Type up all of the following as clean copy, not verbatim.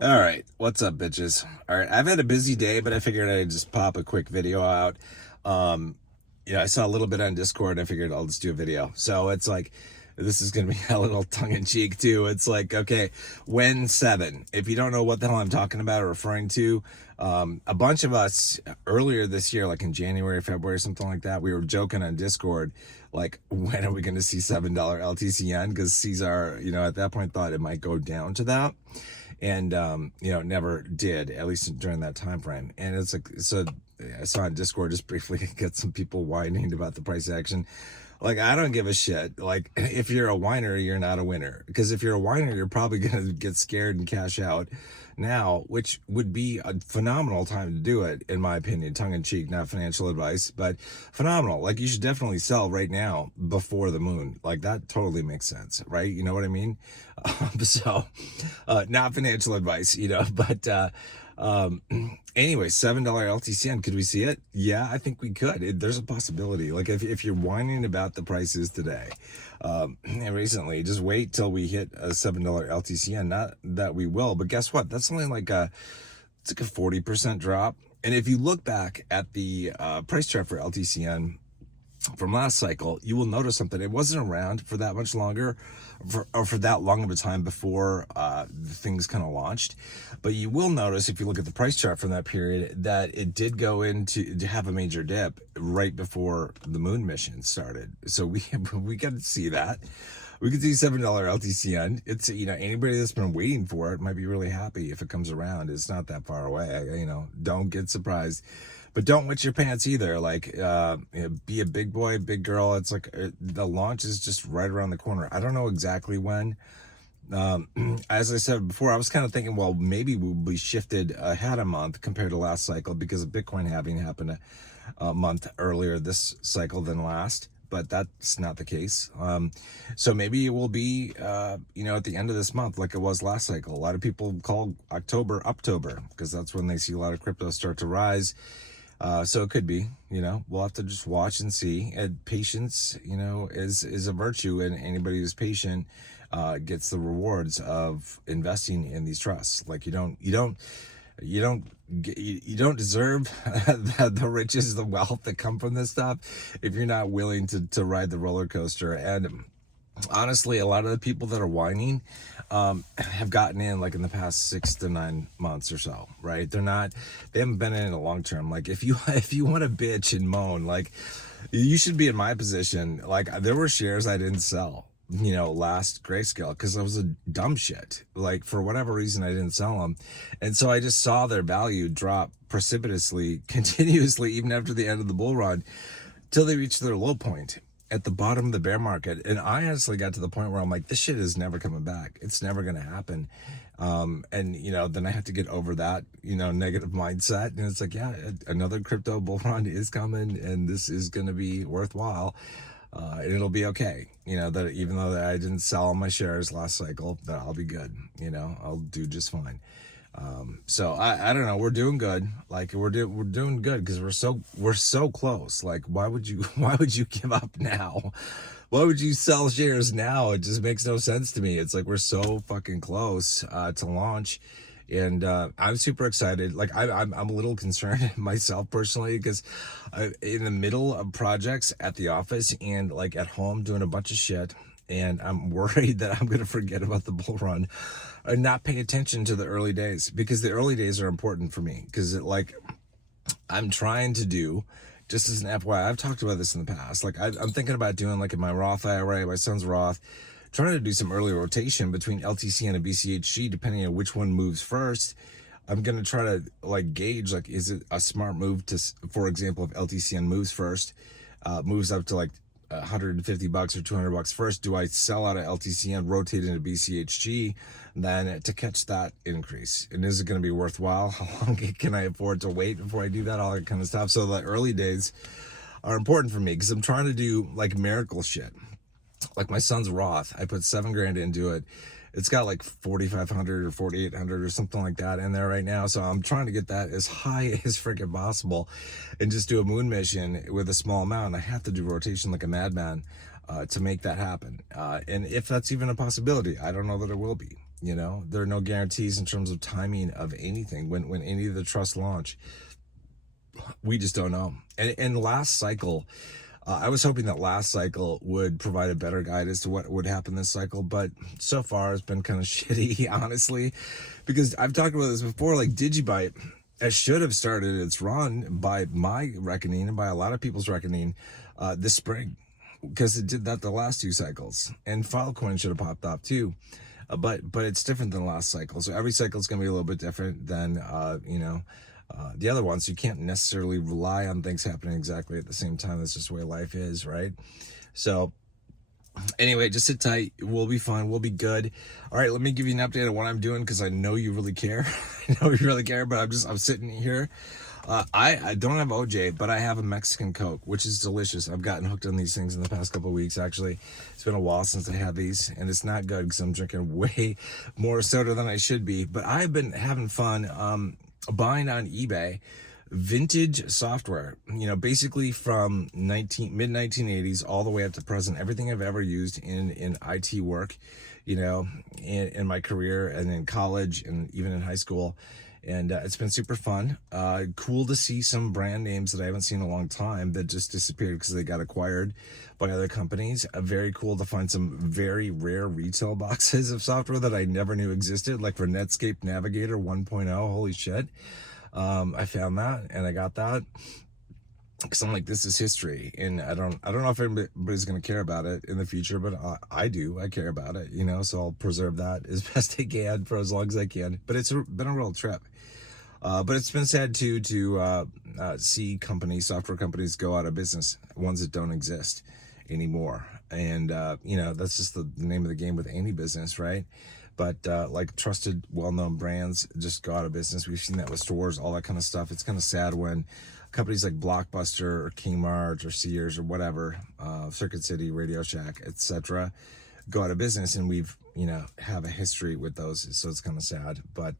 All right, what's up, bitches? All right, I've had a busy day, but I figured I'd just pop a quick video out. Um, I saw a little bit on Discord. I figured I'll just do a video. So it's like, this is gonna be a little tongue in cheek too. It's like, okay, when seven. If you don't know what the hell I'm talking about or referring to, a bunch of us earlier this year, like in January, February, something like that, we were joking on Discord, like, when are we going to see $7 LTCN? Because Caesar, at that point thought it might go down to that, and never did, at least during that time frame. And it's like, so I saw on Discord just briefly get some people whining about the price action. Like, I don't give a shit. Like, if you're a whiner, you're not a winner, because if you're a whiner, you're probably gonna get scared and cash out now, which would be a phenomenal time to do it, in my opinion. Tongue in cheek, not financial advice, but phenomenal. Like, you should definitely sell right now before the moon. Like, that totally makes sense, right? You know what I mean? Not financial advice, but anyway, $7 LTCN, could we see it? Yeah, I think we could. There's a possibility. Like, if you're whining about the prices today, and recently, just wait till we hit a $7 LTCN. Not that we will, but guess what? That's only it's like a 40% drop. And if you look back at the price chart for LTCN from last cycle, you will notice something. It wasn't around for that much longer, for that long of a time before things kind of launched. But you will notice, if you look at the price chart from that period, that it did go into to have a major dip right before the moon mission started. So we got to see that. We could see $7 LTCN. It's, anybody that's been waiting for it might be really happy if it comes around. It's not that far away. Don't get surprised, but don't wet your pants either. Like, be a big boy, big girl. It's like, the launch is just right around the corner. I don't know exactly when. As I said before, I was kind of thinking, well, maybe we'll be shifted ahead a month compared to last cycle, because of Bitcoin having happened a month earlier this cycle than last. But that's not the case. So maybe it will be, at the end of this month, like it was last cycle. A lot of people call October Uptober, because that's when they see a lot of crypto start to rise. So it could be, we'll have to just watch and see. And patience, is a virtue, and anybody who's patient gets the rewards of investing in these trusts. Like, you don't deserve the riches, the wealth that come from this stuff, if you're not willing to ride the roller coaster. And honestly, a lot of the people that are whining have gotten in, like, in the past 6 to 9 months or so, right? They haven't been in a long term. Like, if you want to bitch and moan, like, you should be in my position. Like, there were shares I didn't sell, last Grayscale, because I was a dumb shit. Like, for whatever reason, I didn't sell them. And so I just saw their value drop precipitously, continuously, even after the end of the bull run, till they reached their low point at the bottom of the bear market. And I honestly got to the point where I'm like, this shit is never coming back. It's never going to happen. And, then I have to get over that, negative mindset. And it's like, yeah, another crypto bull run is coming, and this is going to be worthwhile. And it'll be okay. That even though I didn't sell all my shares last cycle, that I'll be good. I'll do just fine. So I don't know. We're doing good. Like, we're doing good, because we're so close. Like, why would you give up now? Why would you sell shares now? It just makes no sense to me. It's like, we're so fucking close to launch. And I'm super excited. Like, I'm a little concerned myself personally, because I'm in the middle of projects at the office and, like, at home doing a bunch of shit. And I'm worried that I'm going to forget about the bull run and not pay attention to the early days, because the early days are important for me. Because, I'm trying to do, just as an FYI, I've talked about this in the past. Like, I'm thinking about doing, like, in my Roth IRA, my son's Roth, trying to do some early rotation between LTCN and BCHG, depending on which one moves first. I'm going to try to, like, gauge, like, is it a smart move to, for example, if LTCN moves first, moves up to, like, $150 or $200 first, do I sell out of LTCN, rotate into BCHG, then to catch that increase? And is it going to be worthwhile? How long can I afford to wait before I do that? All that kind of stuff. So the early days are important for me, because I'm trying to do, like, miracle shit. Like, my son's Roth, I put $7,000 into it. It's got like 4,500 or 4,800 or something like that in there right now. So I'm trying to get that as high as freaking possible, and just do a moon mission with a small amount. I have to do rotation like a madman to make that happen. And if that's even a possibility, I don't know that it will be. You know, there are no guarantees in terms of timing of anything. When any of the trusts launch, we just don't know. And last cycle, I was hoping that last cycle would provide a better guide as to what would happen this cycle, but so far it's been kind of shitty, honestly, because I've talked about this before. Like Digibyte, it should have started its run by my reckoning and by a lot of people's reckoning this spring, because it did that the last two cycles, and Filecoin should have popped off too. But it's different than last cycle. So every cycle is going to be a little bit different than the other ones. You can't necessarily rely on things happening exactly at the same time. That's just the way life is, right? So anyway, just sit tight. We'll be fine. We'll be good. All right, let me give you an update on what I'm doing, because I know you really care. I know you really care, but I'm sitting here. I don't have OJ, but I have a Mexican Coke, which is delicious. I've gotten hooked on these things in the past couple of weeks, actually. It's been a while since I had these, and it's not good because I'm drinking way more soda than I should be. But I've been having fun buying on eBay vintage software, basically from mid 1980s all the way up to present. Everything I've ever used in IT work, in my career and in college and even in high school. And it's been super fun. Cool to see some brand names that I haven't seen in a long time that just disappeared because they got acquired by other companies. Very cool to find some very rare retail boxes of software that I never knew existed, like for Netscape Navigator 1.0. Holy shit. I found that and I got that because I'm like, this is history, and I don't know if anybody's going to care about it in the future, but I do. I care about it, so I'll preserve that as best I can for as long as I can. But it's been a real trip. But it's been sad too to see software companies go out of business, ones that don't exist anymore. And that's just the name of the game with any business, right? But like trusted, well-known brands just go out of business. We've seen that with stores, all that kind of stuff. It's kind of sad when companies like Blockbuster or Kmart or Sears or whatever, Circuit City, Radio Shack, etc., go out of business, and we've have a history with those, so it's kind of sad. But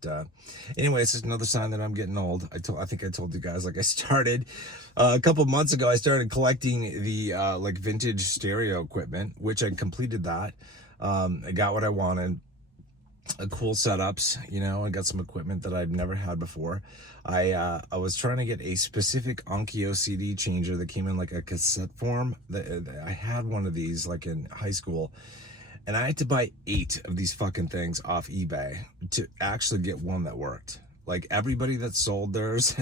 anyway, it's just another sign that I'm getting old. I think I told you guys, like, I started a couple months ago. I started collecting the like vintage stereo equipment, which I completed that. I got what I wanted. Cool setups, I got some equipment that I've never had before. I was trying to get a specific Onkyo CD changer that came in like a cassette form. I had one of these like in high school, and I had to buy 8 of these fucking things off eBay to actually get one that worked. Like, everybody that sold theirs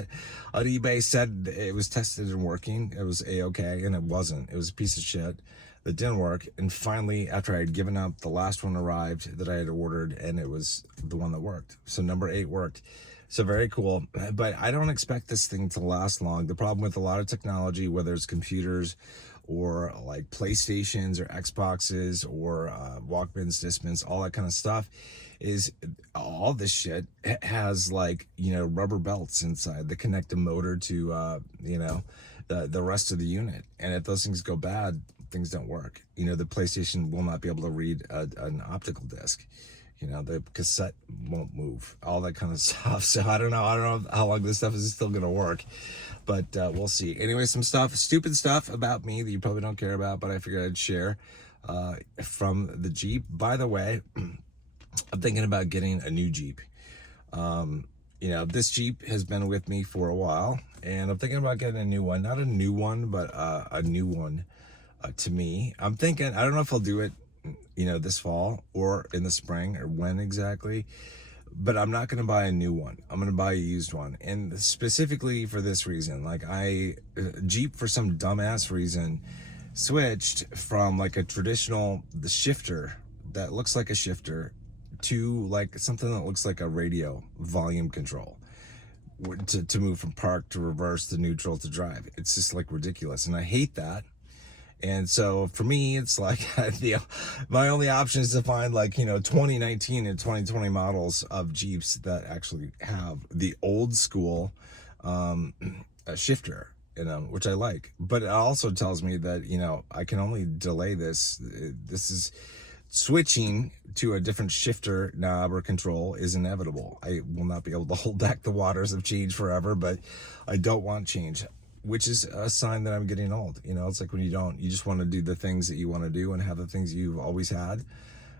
on eBay said it was tested and working. It was A-okay, and it wasn't. It was a piece of shit that didn't work. And finally, after I had given up, the last one arrived that I had ordered, and it was the one that worked. So number 8 worked. So very cool. But I don't expect this thing to last long. The problem with a lot of technology, whether it's computers or like PlayStations or Xboxes or Walkmans, Discmans, all that kind of stuff, is all this shit has like, rubber belts inside that connect the motor to, the rest of the unit. And if those things go bad, things don't work. The PlayStation will not be able to read an optical disc. The cassette won't move, all that kind of stuff. So I don't know how long this stuff is still going to work, but we'll see. Anyway, some stupid stuff about me that you probably don't care about, but I figured I'd share from the Jeep. By the way, I'm thinking about getting a new Jeep. This Jeep has been with me for a while, and I'm thinking about getting a new one. Not a new one, but a new one to me. I'm thinking, I don't know if I'll do it, this fall or in the spring or when exactly, but I'm not going to buy a new one. I'm going to buy a used one. And specifically for this reason, like Jeep, for some dumbass reason, switched from like a traditional shifter that looks like a shifter to like something that looks like a radio volume control to move from park to reverse to neutral to drive. It's just like ridiculous, and I hate that. And so for me, it's like my only option is to find like 2019 and 2020 models of Jeeps that actually have the old school shifter, which I like. But it also tells me that I can only delay this. This is switching to a different shifter knob or control is inevitable. I will not be able to hold back the waters of change forever, but I don't want change, which is a sign that I'm getting old. It's like when you just want to do the things that you want to do and have the things you've always had.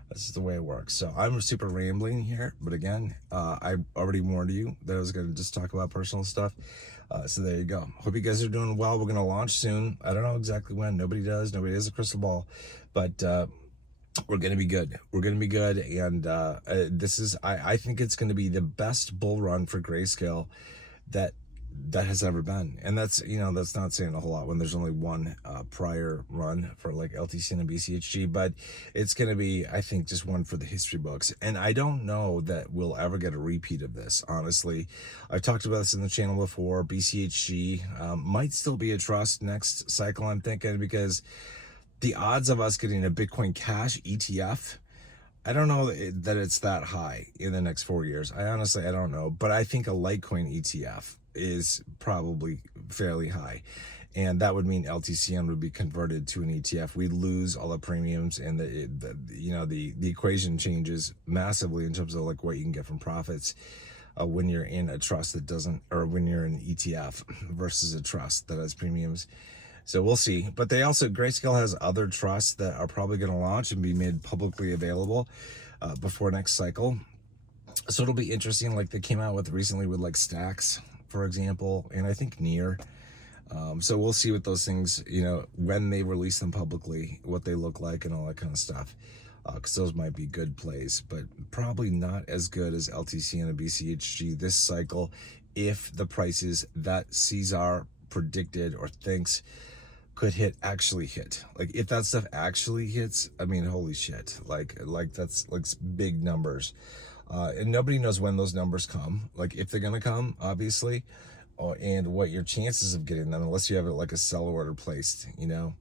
That's just the way it works. So I'm super rambling here, but again, I already warned you that I was going to just talk about personal stuff. So there you go. Hope you guys are doing well. We're going to launch soon. I don't know exactly when. Nobody does. Nobody has a crystal ball, but we're going to be good. We're going to be good. And this is, I think it's going to be the best bull run for Grayscale that has ever been. And that's, you know, that's not saying a whole lot when there's only one prior run for like LTCN and BCHG, but it's going to be, I think, just one for the history books. And I don't know that we'll ever get a repeat of this, honestly. I've talked about this in the channel before. BCHG might still be a trust next cycle, I'm thinking, because the odds of us getting a Bitcoin Cash ETF, I don't know that it's that high in the next 4 years. I don't know, but I think a Litecoin ETF is probably fairly high, and that would mean LTCN would be converted to an ETF. We lose all the premiums, and the equation changes massively in terms of like what you can get from profits when you're in a trust that doesn't, or when you're in an ETF versus a trust that has premiums. So we'll see. But they also, Grayscale has other trusts that are probably going to launch and be made publicly available before next cycle. So it'll be interesting. Like they came out with recently with like Stacks, for example, and I think Near. So we'll see what those things, you know, when they release them publicly, what they look like and all that kind of stuff. Because those might be good plays, but probably not as good as LTCN and BCHG this cycle if the prices that Cesar predicted or thinks could actually hit. Like if that stuff actually hits, I mean, holy shit, like that's like big numbers. And nobody knows when those numbers come, like if they're gonna come, obviously, and what your chances of getting them, unless you have it like a sell order placed, you know.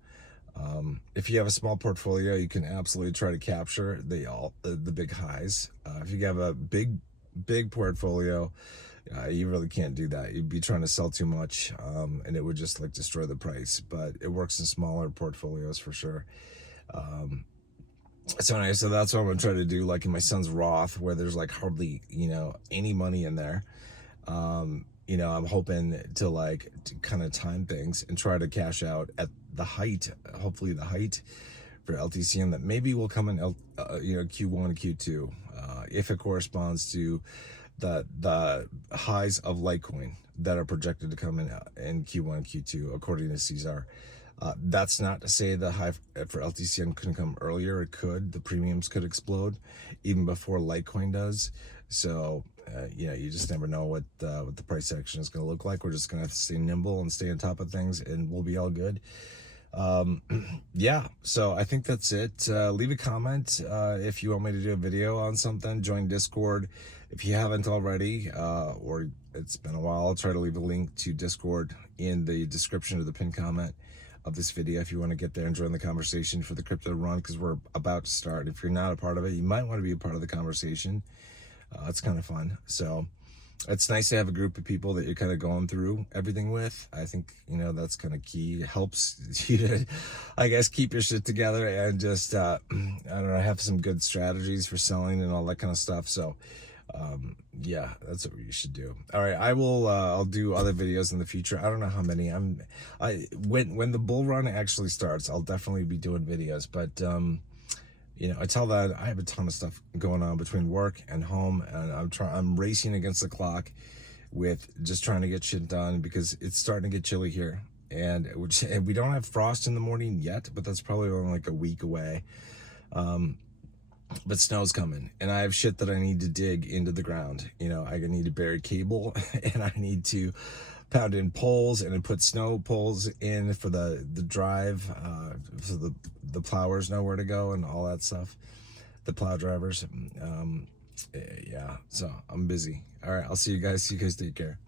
If you have a small portfolio, you can absolutely try to capture the big highs. If you have a big portfolio, you really can't do that. You'd be trying to sell too much, and it would just like destroy the price. But it works in smaller portfolios for sure. So anyway, so that's what I'm gonna try to do, like in my son's Roth, where there's like hardly, you know, any money in there. You know, I'm hoping to kind of time things and try to cash out at the height, hopefully the height for LTCN that maybe will come in, you know, Q1 and Q2, if it corresponds to the highs of Litecoin that are projected to come in Q1 and Q2, according to Cesar. That's not to say the high for LTCN couldn't come earlier. It could. The premiums could explode even before Litecoin does. So, you know, you just never know what the price action is going to look like. We're just going to have to stay nimble and stay on top of things, and we'll be all good. Yeah, so I think that's it. Leave a comment if you want me to do a video on something. Join Discord if you haven't already, or it's been a while. I'll try to leave a link to Discord in the description of the pinned comment of this video if you want to get there and join the conversation for the crypto run, because we're about to start. If you're not a part of it, you might want to be a part of the conversation. It's kind of fun. So it's nice to have a group of people that you're kind of going through everything with. I think, you know, that's kind of key. It helps you to, I guess, keep your shit together and just, I don't know, have some good strategies for selling and all that kind of stuff. So, yeah, that's what you should do. All right, I'll do other videos in the future. I don't know how many. When the bull run actually starts, I'll definitely be doing videos, but, you know, until then, I have a ton of stuff going on between work and home, and I'm racing against the clock with just trying to get shit done because it's starting to get chilly here, and we don't have frost in the morning yet, but that's probably only like a week away. But snow's coming, and I have shit that I need to dig into the ground. You know, I need to bury cable, and I need to pound in poles and then put snow poles in for the drive, so the plowers know where to go and all that stuff, the plow drivers. Yeah, so I'm busy. All right, I'll see you guys. You guys take care.